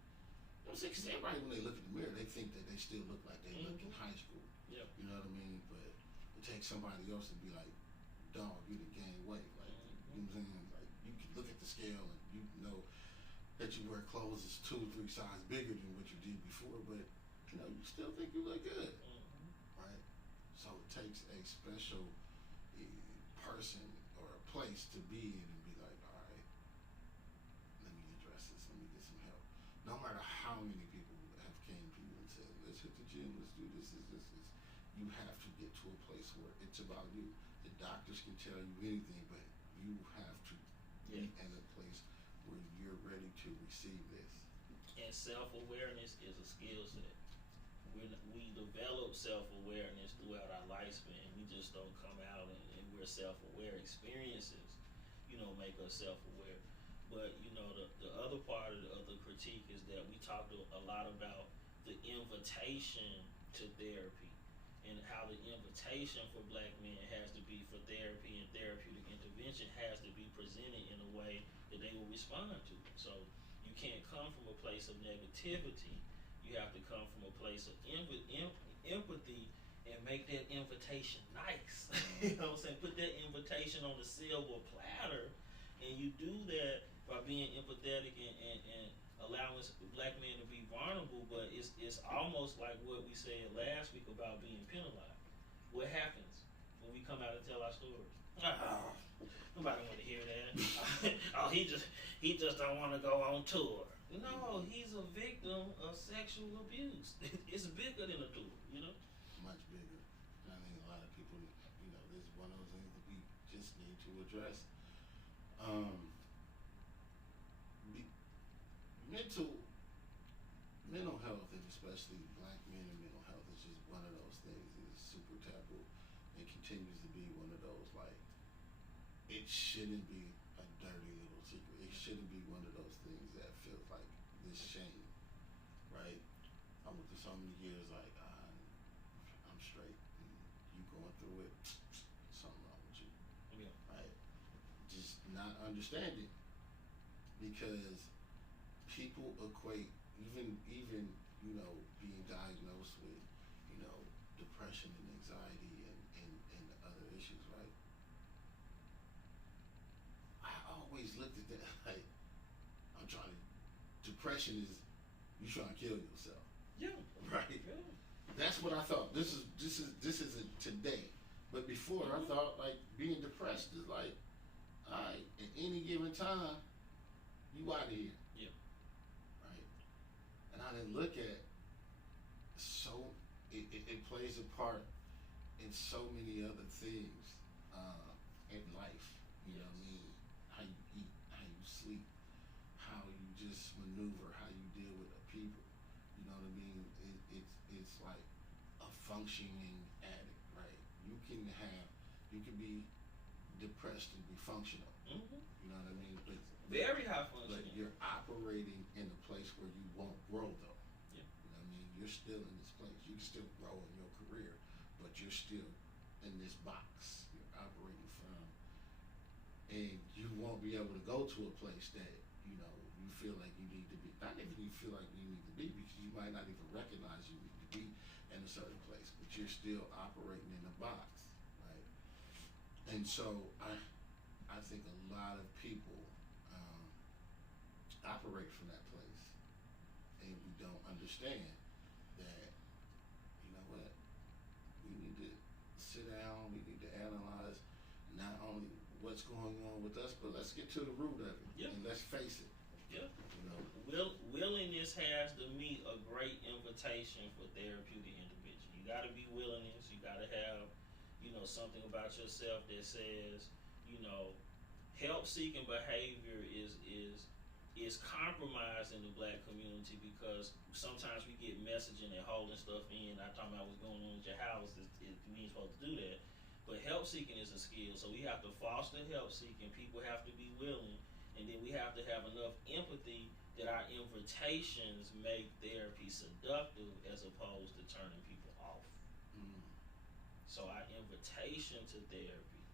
You know what I'm saying? Because everybody, when they look in the mirror, they think that they still look like they look in high school. Yeah. You know what I mean? But it takes somebody else to be like, dog, you done gained weight. Like, you know what I'm saying? Like, you can look at the scale and you know that you wear clothes that's 2 or 3 sizes bigger than what you did before, but you still think you look good, right? So it takes a special person or a place to be in and be like, all right, let me address this, let me get some help. No matter how many people have came to you and said, let's hit the gym, let's do this, you have to get to a place where it's about you. The doctors can tell you anything, but you have to be in a place where you're ready to receive this. And self-awareness is a skill set. We develop self-awareness throughout our lifespan. We just don't come out and we're self-aware. Experiences, make us self-aware. But, the other part of the critique is that we talked a lot about the invitation to therapy and how the invitation for black men has to be for therapy and therapeutic intervention has to be presented in a way that they will respond to. So you can't come from a place of negativity. You have to come from a place of empathy and make that invitation nice. You know what I'm saying? Put that invitation on the silver platter, and you do that by being empathetic and allowing black men to be vulnerable. But it's almost like what we said last week about being penalized. What happens when we come out and tell our stories? Oh, nobody want to hear that. Oh, he just don't want to go on tour. No, he's a victim of sexual abuse. It's bigger than a tour, you know? Much bigger. I think a lot of people, this is one of those things that we just need to address. Mental health, and especially black men and mental health, is just one of those things that is super taboo and continues to be one of those, like, it shouldn't be a dirty little secret. It shouldn't be one of those things that feels like this shame, right? I went through so many years, like, I'm straight, and you going through it, something wrong with you, Yeah. right? Just not understanding, because people equate even being diagnosed with depression and anxiety and other issues, right? I always looked at that like depression is you trying to kill yourself. Yeah. Right. Yeah. That's what I thought. This is a today. But before I thought like being depressed is like, all right, at any given time, you out of here. Yeah. Right. And I didn't look at it plays a part in so many other things in life. You know what I mean? How you eat, how you sleep, how you just maneuver, how you deal with people. You know what I mean? It's like a functioning addict, right? You can be depressed and be functional. Mm-hmm. You know what I mean? But very high functioning. But you're operating in a place where you won't grow, though. Yeah. You know what I mean? You're still in this place. You can still grow in your career, but you're still in this box. You're operating from, and you won't be able to go to a place that you feel like you need to be. Not even you feel like you need to be, because you might not even recognize you need to be in a certain place, but you're still operating in a box, right? And so I think a lot of people operate from that place, and we don't understand that, you know what, we need to sit down, we need to analyze not only what's going on with us, but let's get to the root of it. Yeah. And let's face it. Yeah. Willingness has to meet a great invitation for therapeutic intervention. You got to be willingness. You got to have, something about yourself that says, help-seeking behavior is compromised in the black community, because sometimes we get messaging and holding stuff in. I talking about what's going on at your house. We ain't supposed to do that. But help-seeking is a skill, so we have to foster help-seeking. People have to be willing, and then we have to have enough empathy that our invitations make therapy seductive as opposed to turning people off. Mm. So our invitation to therapy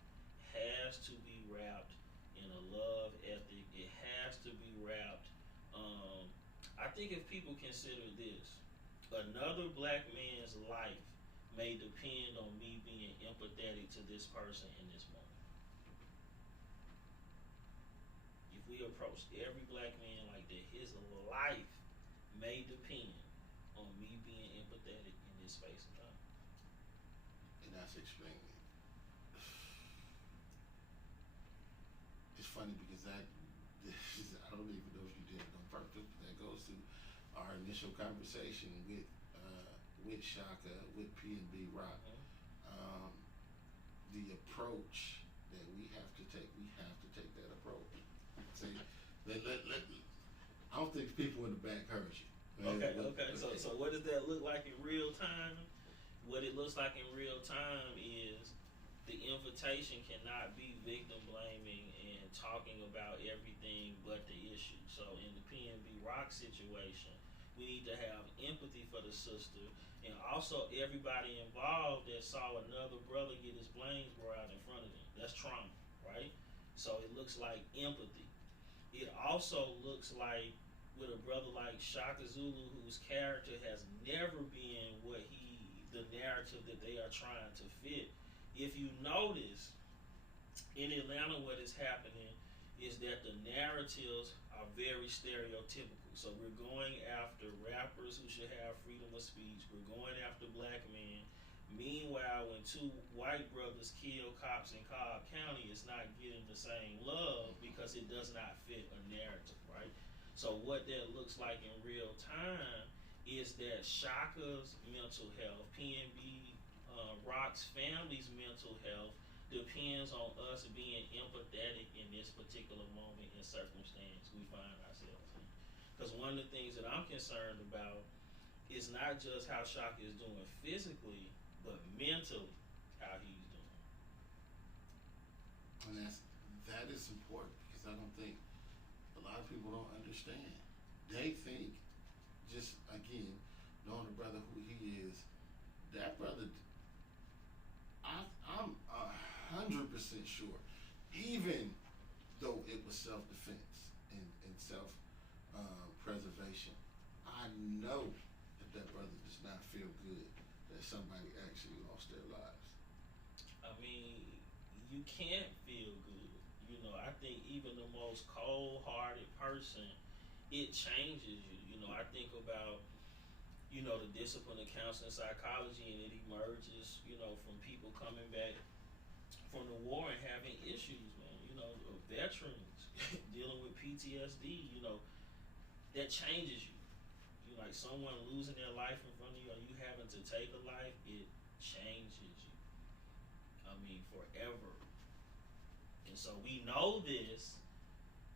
has to be wrapped in a love ethic. It has to be wrapped. I think if people consider this, another black man's life may depend on me being empathetic to this person in this moment. If we approach every black man like that, his life may depend on me being empathetic in this space and time. And that's extremely. It's funny because I don't even know if you did it on purpose, but that goes to our initial conversation with Shaka, with P&B Rock. Mm-hmm. The approach that we have to take that approach. See, I don't think people in the back heard you. Okay. So what does that look like in real time? What it looks like in real time is the invitation cannot be victim blaming and talking about everything but the issue. So in the P&B Rock situation, we need to have empathy for the sister, and also everybody involved that saw another brother get his brains brought out in front of them. That's trauma, right? So it looks like empathy. It also looks like with a brother like Shaka Zulu, whose character has never been the narrative that they are trying to fit. if you notice, in Atlanta, what is happening is that the narratives are very stereotypical. So we're going after rappers who should have freedom of speech. We're going after black men. Meanwhile, when two white brothers kill cops in Cobb County, it's not getting the same love because it does not fit a narrative, right? So what that looks like in real time is that Shaka's mental health, PNB, Rock's family's mental health depends on us being empathetic in this particular moment and circumstance we find ourselves in. Because one of the things that I'm concerned about is not just how Shaka is doing physically, but mentally how he's doing. And that is important because I don't think a lot of people don't understand. They think, just again, knowing the brother who he is, that brother, I'm 100% sure, even though it was self-defense and self-preservation, I know that brother does not feel good that somebody actually lost their lives. I mean, you can't feel good. You know, I think even the most cold-hearted person, it changes you. You know, I think about, you know, the discipline of counseling psychology, and it emerges, you know, from people coming back from the war and having issues, man. You know, veterans dealing with PTSD, you know, that changes you. You know, like someone losing their life in front of you, or you having to take a life, it changes you. I mean, forever. And so we know this,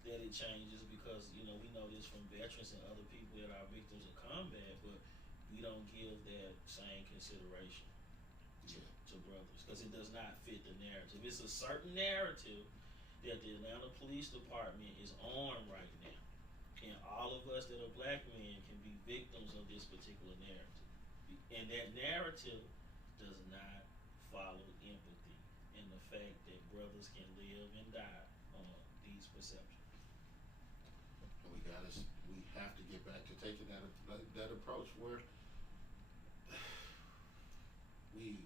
that it changes because, you know, we know this from veterans and other people that are victims of combat, but we don't give that same consideration to brothers because it does not fit the narrative. It's a certain narrative that the Atlanta Police Department is on right now. And all of us that are black men can be victims of this particular narrative. And that narrative does not follow empathy and the fact that brothers can live and die on these perceptions. And we have to get back to taking that approach where we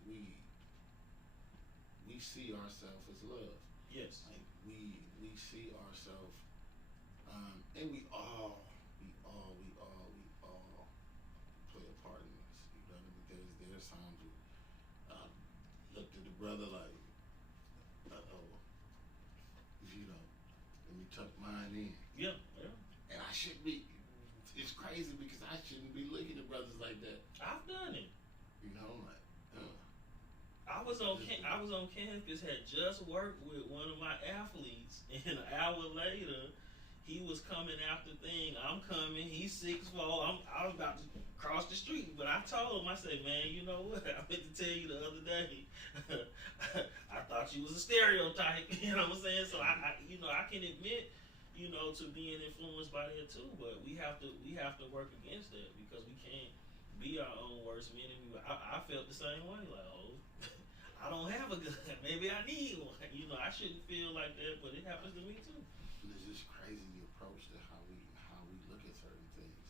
see ourselves as love. Yes. Like we see ourselves, and we all play a part in this. You know, there's times we looked at the brother like, you know, let me tuck mine in. Yeah. And I shouldn't be. It's crazy because I shouldn't be looking at brothers like that. I've done it. You know, like. I was on campus, had just worked with one of my athletes, and an hour later, he was coming after thing. I'm coming. He's 6'4". I was about to cross the street, but I told him, I said, man, you know what? I meant to tell you the other day. I thought you was a stereotype. You know what I'm saying? So I can admit, you know, to being influenced by that too. But we have to work against that because we can't be our own worst enemy. I felt the same way. Like, I don't have a gun. Maybe I need one. You know, I shouldn't feel like that, but it happens to me too. It's just crazy the approach to how we look at certain things.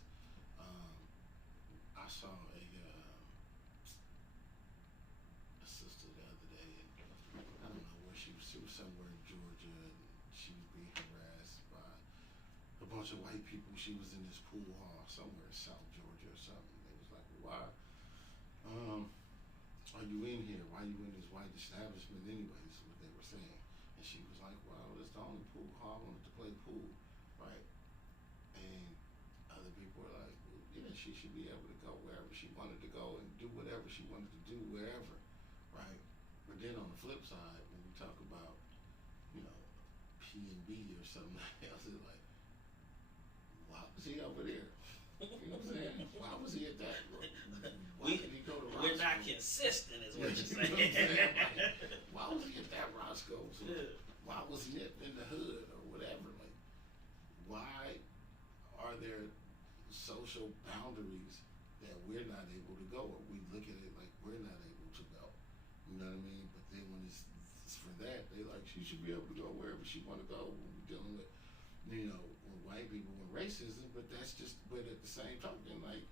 I saw a sister the other day, and I don't know where she was. She was somewhere in Georgia, and she was being harassed by a bunch of white people. She was in this pool hall somewhere in South Georgia or something. They was like, why? Are you in here? Why are you in this white establishment anyways? Is what they were saying. And she was like, well, it's the only pool hall. I wanted to play pool, right? And other people were like, well, yeah, she should be able to go wherever she wanted to go and do whatever she wanted to do wherever, right? But then on the flip side, when we talk about, you know, P&B or something else, it's like, why was he over there? You know what I'm saying? Why was he at that? Why did he go to Roscoe? We're not consistent, is what you're saying. Why was he at that Roscoe's? Why was he in the hood or whatever? Like, why are there social boundaries that we're not able to go, or we look at it like we're not able to go? You know what I mean? But then when it's for that, they like she should be able to go wherever she want to go. When we're dealing with, you know, with white people and racism, but that's just. But at the same token, like.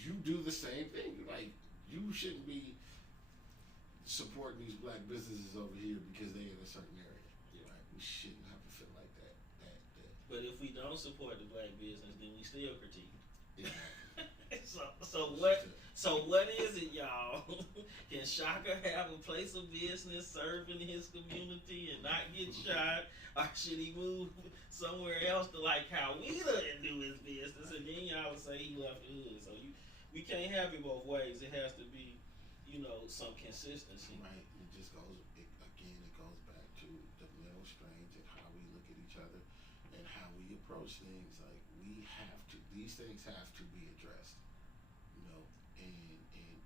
You do the same thing. Like, you shouldn't be supporting these black businesses over here because they in a certain area. Yeah. Right? We shouldn't have to feel like that. But if we don't support the black business, then we still critique. Exactly. So what is it, y'all? Can Shaka have a place of business serving his community and not get shot, or should he move somewhere else to like how we didn't do his business? And then y'all would say he left the hood. So we can't have it both ways. It has to be, some consistency. Right. It just goes back to the mental strains and how we look at each other and how we approach things. Like these things have to be addressed. And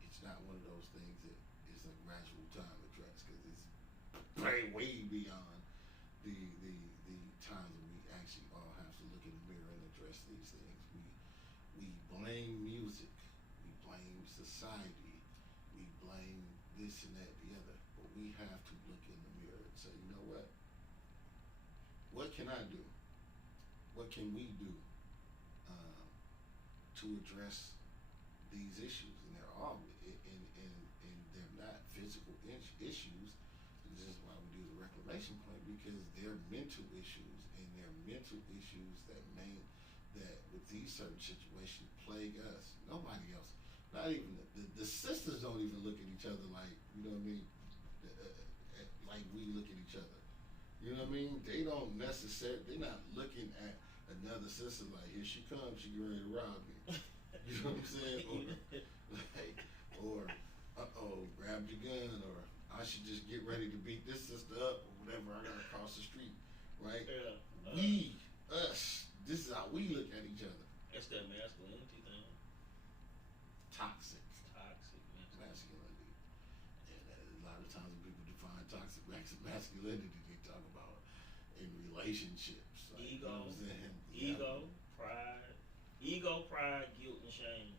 it's not one of those things that is a gradual time address, because it's way beyond the times that we actually all have to look in the mirror and address these things. We blame music, we blame society, we blame this and that, the other, but we have to look in the mirror and say, you know what can I do? What can we do to address these issues? And they're all and they're not physical issues. This is why we do the Reclamation Point, because they're mental issues, and they're mental issues that with these certain situations plague us. Nobody else, not even the sisters don't even look at each other like, you know what I mean, like we look at each other. You know what I mean? They don't necessarily, they're not looking at another sister like, here she comes, she get ready to rob me. You know what I'm saying? Or grab your gun, or I should just get ready to beat this sister up, or whatever, I gotta cross the street, right? Yeah. Us, this is how we look at each other. That's that masculinity thing. Toxic Masculinity. And a lot of times when people define toxic masculinity, they talk about in relationships. Like, Ego, pride, guilt, and shame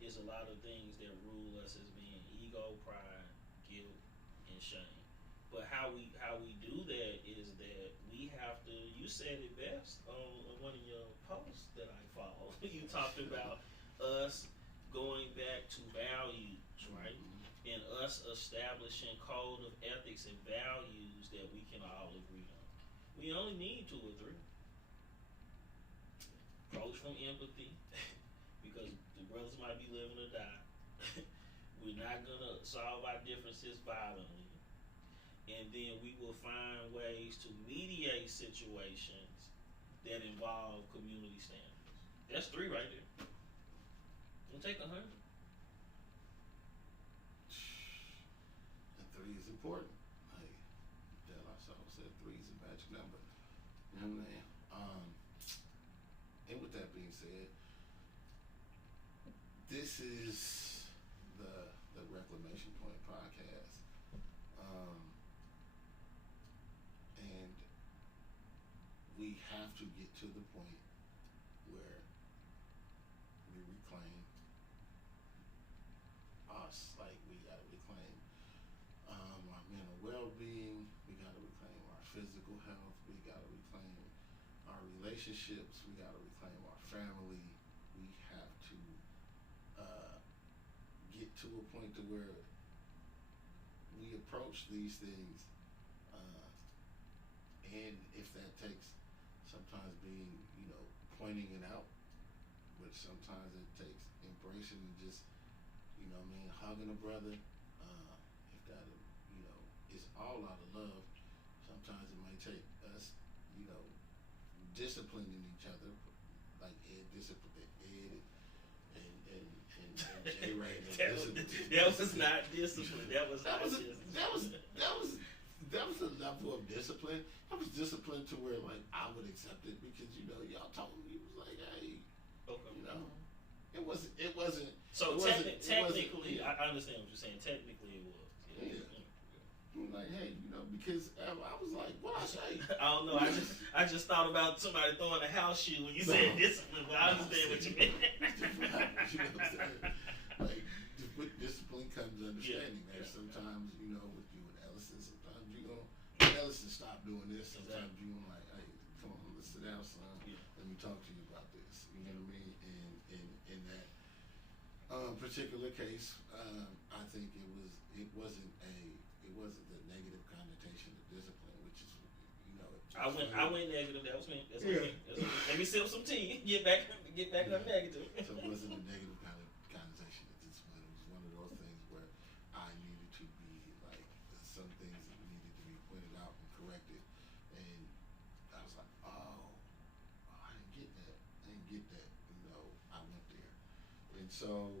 is a lot of things that rule us as being ego, pride, guilt, and shame. But how we do that is that we have to. You said it best on one of your posts that I follow. You talked about us going back to values, right? Mm-hmm. And us establishing code of ethics and values that we can all agree on. We only need 2 or 3. Approach from empathy, because the brothers might be living or die. We're not gonna solve our differences violently. And then we will find ways to mediate situations that involve community standards. That's 3 right there. We'll take 100. And 3 is important. Like that ourselves said, 3 is a magic number. You know what I mean? And with that being said, this is the Reclamation Point Podcast. And we have to get to the point where we reclaim us. Like, we gotta reclaim our mental well-being, we gotta reclaim our physical health, we gotta reclaim our relationships, we gotta reclaim our family. We have to get to a point to where we approach these things, and if that takes sometimes being, pointing it out, but sometimes it takes embracing and just, hugging a brother, if that, is all out of love. Sometimes it might take us, disciplining each other, like Ed disciplined Ed and J-Ray. That was not discipline. That was a level of discipline. I was disciplined to where, like, I would accept it because, y'all told me. It was like, hey, okay. It wasn't. So technically, I understand what you're saying. Technically, it was. Yeah. Like, hey, because I was like, what I say? I don't know. I just thought about somebody throwing a house shoe when you said discipline, but I understand what you meant. You know what I'm saying? Like, with discipline comes understanding. Yeah. Sometimes, with you and Ellison, sometimes Ellison, stop doing this. Sometimes you like, hey, come on, let's sit down, son. Yeah. Let me talk to you about this. You know what I mean? And that Particular case, I think it wasn't the negative connotation of discipline, which is, you know. I went negative. That was me. That's me. Let me sip some tea. Get back up negative. So it wasn't a negative kind of connotation of discipline. It was one of those things where I needed to be like some things that needed to be pointed out and corrected, and I was like, oh, I didn't get that. You know, I went there, and so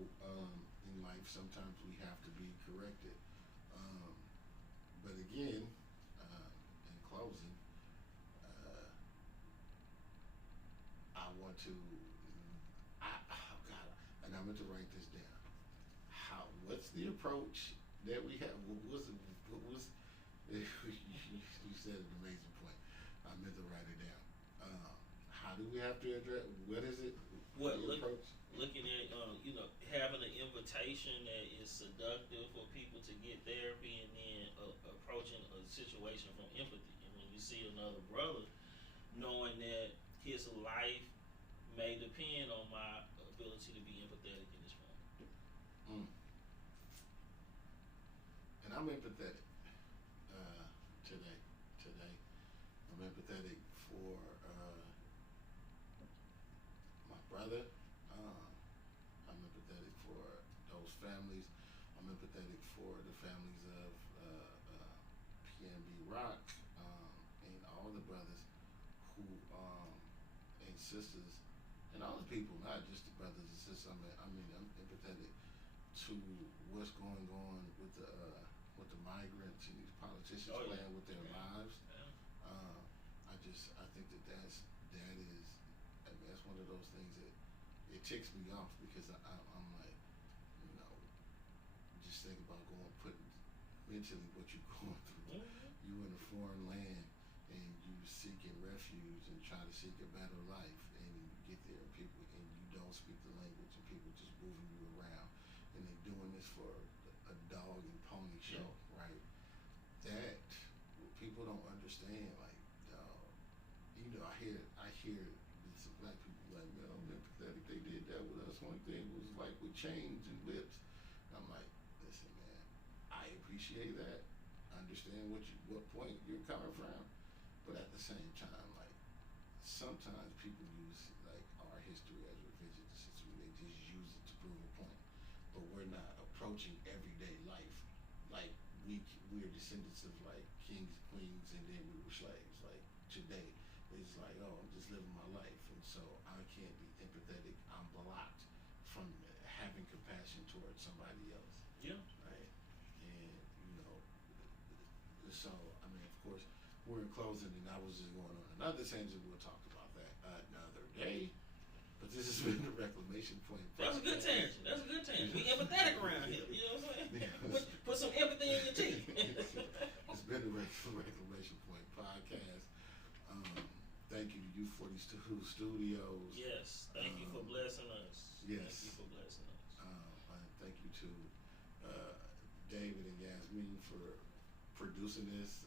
in life sometimes we have to be corrected. But again, in closing, I want to. Oh God, and I meant to write this down. What's the approach that we have? What was you said an amazing point. I meant to write it down. How do we have to address? What is it? Approach? Looking at having an invitation that is seductive for people to get therapy, and then approaching a situation from empathy. And when you see another brother, knowing that his life may depend on my ability to be empathetic in this moment. And I'm empathetic today. I'm empathetic for my brother. I'm empathetic for those families. I'm empathetic for the families of PNB Rock and all the brothers who and sisters and all the people, not just the brothers and sisters. I'm empathetic to what's going on with the migrants and these politicians playing with their lives. I think that's one of those things that it ticks me off, because I'm like, you know, just think about putting mentally what you're going through. You in a foreign land and you seeking refuge and trying to seek a better life, and you get there and you don't speak the language, and people just moving you around, and they're doing this for a dog and pony show, right? That people don't understand. Like, I hear some black people like, man, I'm empathetic. They did that with us. One thing was like with chains and whips. I'm like, listen, man, I appreciate that. I understand what point you're coming from, but at the same time, like, sometimes people use like our history as revisionist history. They just use it to prove a point, but we're not approaching everyday life like we're descendants of like kings, queens, and then we were slaves. Like today, it's like, oh, I'm just living my life, and so I can't be empathetic. I'm blocked from having compassion towards somebody else. Yeah. Right. And so I mean, of course, we're in closing, and I was just going on another tangent. We'll talk about that another day. But this has been the Reclamation Point Podcast. That's a good tangent. We empathetic around here. You know what I'm saying? Put some empathy in your teeth. It's been the Reclamation Point Podcast. Thank you to U42 Studios. Yes. Thank you for blessing us. Yes. Thank you for blessing us. Thank you to David and Yasmin for producing this.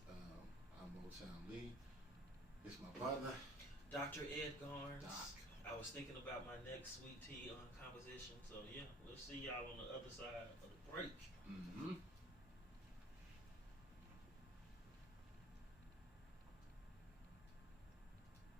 I'm Moetown Lee. It's my brother, Dr. Ed Garnes. Doc. I was thinking about my next sweet tea composition. So yeah, we'll see y'all on the other side of the break. Mm-hmm.